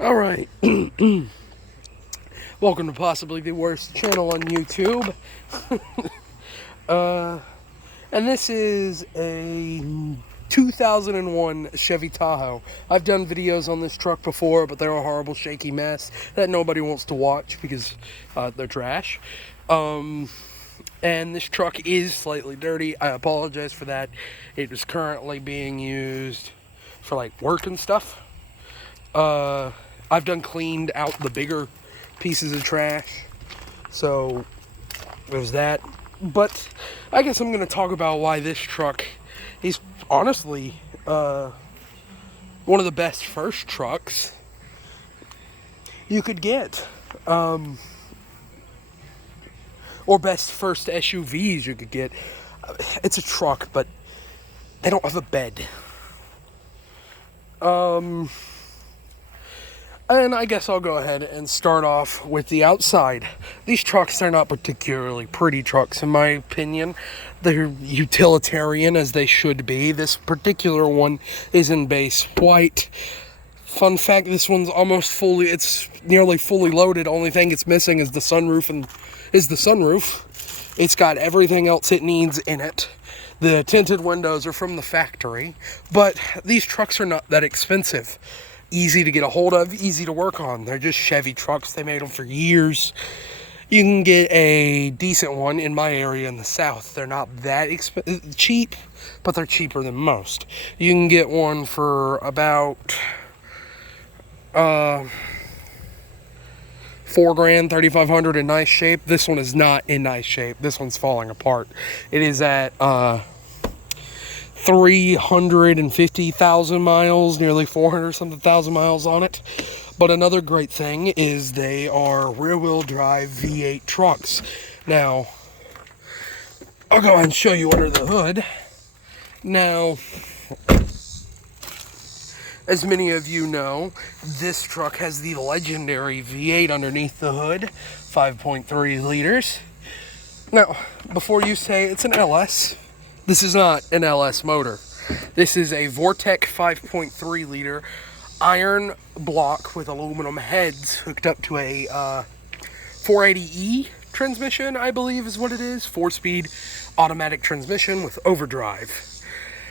Alright, welcome to possibly the worst channel on YouTube. And this is a 2001 Chevy Tahoe. I've done videos on this truck before, but they're a horrible shaky mess that nobody wants to watch because they're trash. And this truck is slightly dirty. I apologize for that. It is currently being used for like work and stuff. I've done cleaned out the bigger pieces of trash, so there's that. But I guess I'm going to talk about why this truck is honestly one of the best first trucks you could get, or best first SUVs you could get. It's a truck, but they don't have a bed. And I guess I'll go ahead and start off with the outside. These trucks, they're not particularly pretty trucks in my opinion. They're utilitarian as they should be. This particular one is in base white. Fun fact, this one's it's nearly fully loaded. Only thing it's missing is the sunroof. It's got everything else it needs in it. The tinted windows are from the factory, but these trucks are not that expensive. Easy to get a hold of, easy to work on. They're just Chevy trucks. They made them for years. You can get a decent one in my area in the south. They're not that cheap, but they're cheaper than most. You can get one for about $4,000, $3,500 in nice shape. This one is not in nice shape. This one's falling apart. It is at 350,000 miles, nearly 400-something thousand miles on it. But another great thing is they are rear-wheel drive V8 trucks. Now, I'll go ahead and show you under the hood. Now, as many of you know, this truck has the legendary V8 underneath the hood, 5.3 liters. Now, before you say it's an LS, this is not an LS motor. This is a Vortec 5.3 liter iron block with aluminum heads hooked up to a 480E transmission, I believe is what it is. 4-speed automatic transmission with overdrive.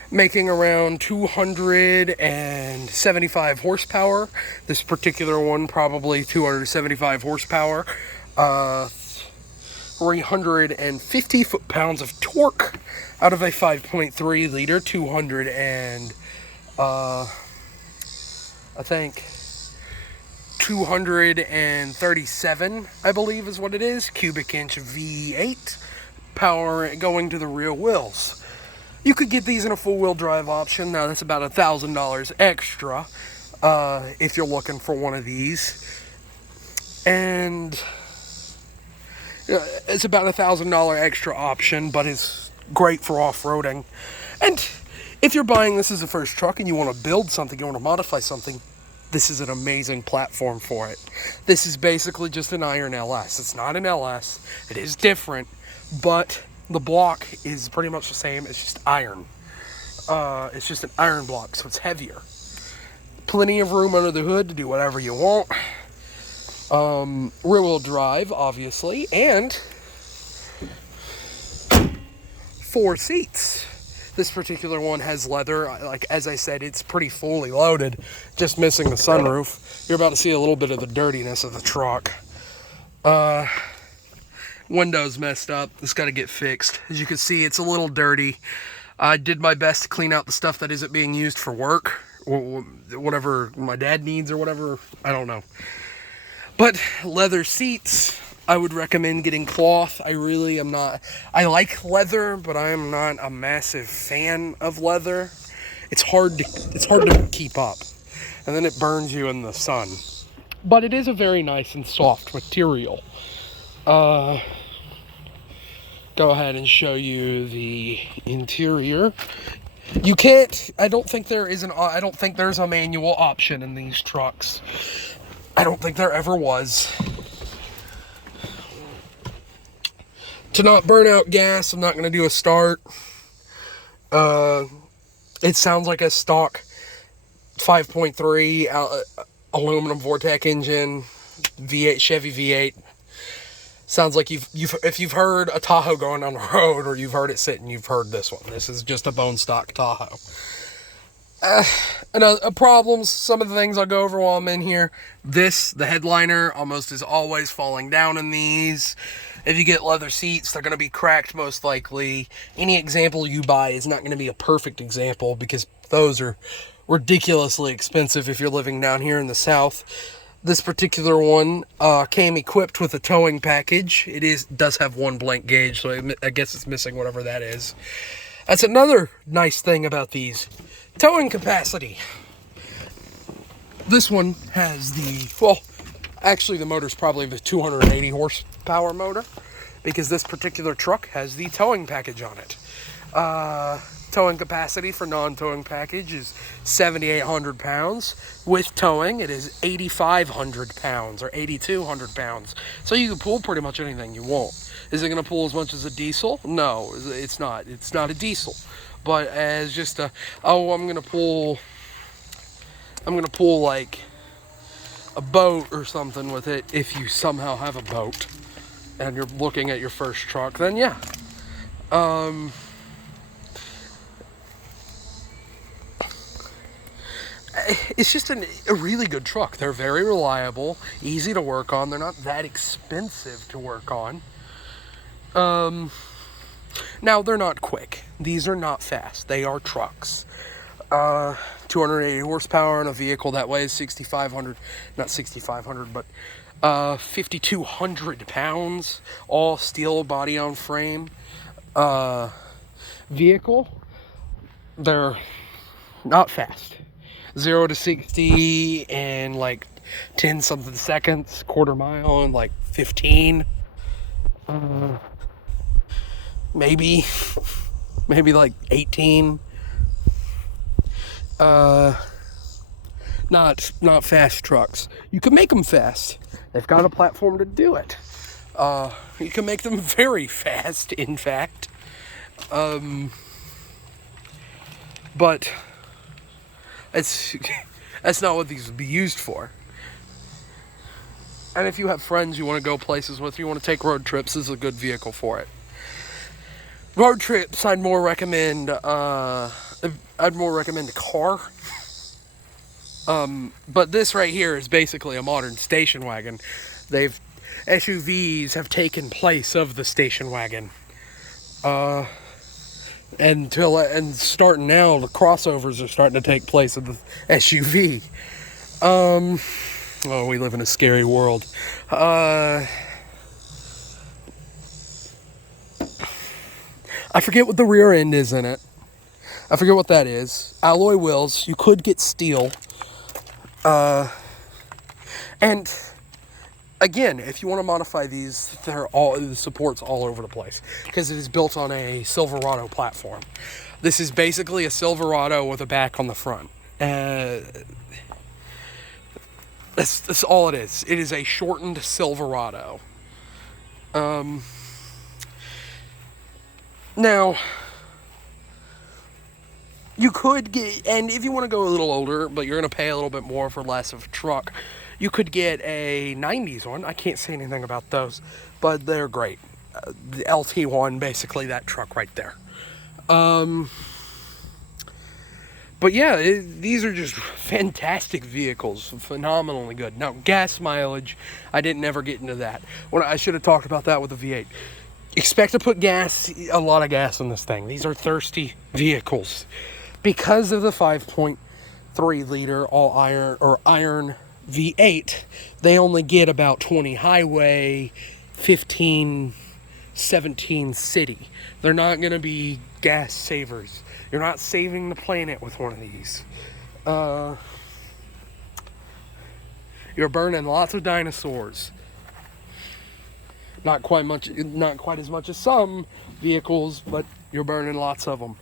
Making around 275 horsepower. This particular one, probably 275 horsepower. 350 foot-pounds of torque out of a 5.3 liter, 237, I believe is what it is, cubic inch V8 power going to the rear wheels. You could get these in a four-wheel drive option. Now that's about $1,000 extra if you're looking for one of these. And it's about $1,000 extra option, but it's great for off-roading. And if you're buying this as a first truck and you want to build something, you want to modify something, this is an amazing platform for it. This is basically just an iron LS. It's not an LS. It is different, but the block is pretty much the same. It's just iron. It's just an iron block, so it's heavier. Plenty of room under the hood to do whatever you want. Rear-wheel drive, obviously, and 4 seats. This particular one has leather. Like, as I said, it's pretty fully loaded, just missing the sunroof. You're about to see a little bit of the dirtiness of the truck. Window's messed up. It's got to get fixed. As you can see, it's a little dirty. I did my best to clean out the stuff that isn't being used for work, or whatever my dad needs or whatever. I don't know. But leather seats, I would recommend getting cloth. I really am not. I like leather, but I am not a massive fan of leather. It's hard to keep up, and then it burns you in the sun. But it is a very nice and soft material. Go ahead and show you the interior. You can't. I don't think there's a manual option in these trucks. I don't think there ever was. To not burn out gas, I'm not going to do a start. It sounds like a stock 5.3 aluminum Vortec engine, V8 Chevy V8. Sounds like if you've heard a Tahoe going down the road, or you've heard it sitting, you've heard this one. This is just a bone stock Tahoe. And problems, some of the things I'll go over while I'm in here. The headliner almost is always falling down in these. If you get leather seats, they're going to be cracked most likely. Any example you buy is not going to be a perfect example, because those are ridiculously expensive if you're living down here in the South. This particular one came equipped with a towing package. Does have one blank gauge, so I guess it's missing whatever that is. That's another nice thing about these. Towing capacity. This one has actually the motor's probably the 280 horsepower motor, because this particular truck has the towing package on it. Towing capacity for non-towing package is 7,800 pounds. With towing, it is 8,500 pounds or 8,200 pounds. So you can pull pretty much anything you want. Is it going to pull as much as a diesel? No, it's not. It's not a diesel. But as just I'm going to pull like a boat or something with it, if you somehow have a boat and you're looking at your first truck, then yeah. It's just a really good truck. They're very reliable, easy to work on. They're not that expensive to work on. Now, they're not quick. These are not fast. They are trucks. 280 horsepower in a vehicle that weighs 6,500, not 6,500, but 5,200 pounds, all steel body on frame vehicle. They're not fast. 0 to 60 in like 10 something seconds, quarter mile in like 15. Maybe like 18. Not fast trucks. You can make them fast. They've got a platform to do it. You can make them very fast, in fact. But that's not what these would be used for. And if you have friends you want to go places with, you want to take road trips, this is a good vehicle for it. Road trips, I'd more recommend a car. But this right here is basically a modern station wagon. SUVs have taken place of the station wagon. And starting now, the crossovers are starting to take place of the SUV. Oh, we live in a scary world. I forget what the rear end is in it. I forget what that is. Alloy wheels. You could get steel. And again, if you want to modify these, the support's all over the place, because it is built on a Silverado platform. This is basically a Silverado with a back on the front. That's all it is. It is a shortened Silverado. Now, you could get, and if you want to go a little older, but you're going to pay a little bit more for less of a truck, you could get a 90s one. I can't say anything about those, but they're great. The LT1, basically that truck right there. But yeah, these are just fantastic vehicles, phenomenally good. Now, gas mileage, I didn't ever get into that. I should have talked about that with the V8. Expect to put a lot of gas in this thing. These are thirsty vehicles. Because of the 5.3 liter all iron V8, they only get about 20 highway, 15, 17 city. They're not going to be gas savers. You're not saving the planet with one of these. You're burning lots of dinosaurs. Not quite as much as some vehicles, but you're burning lots of them.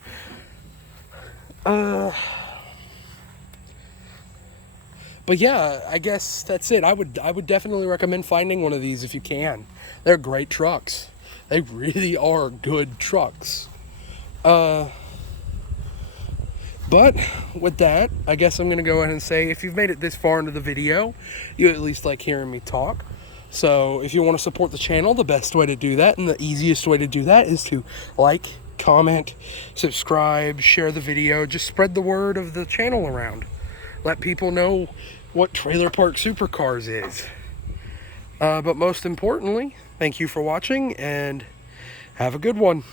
But yeah, I guess that's it. I would definitely recommend finding one of these if you can. They're great trucks. They really are good trucks. But with that, I guess I'm going to go ahead and say, if you've made it this far into the video, you at least like hearing me talk. So if you want to support the channel, the best way to do that and the easiest way to do that is to like, comment, subscribe, share the video. Just spread the word of the channel around. Let people know what Trailer Park Supercars is. But most importantly, thank you for watching and have a good one.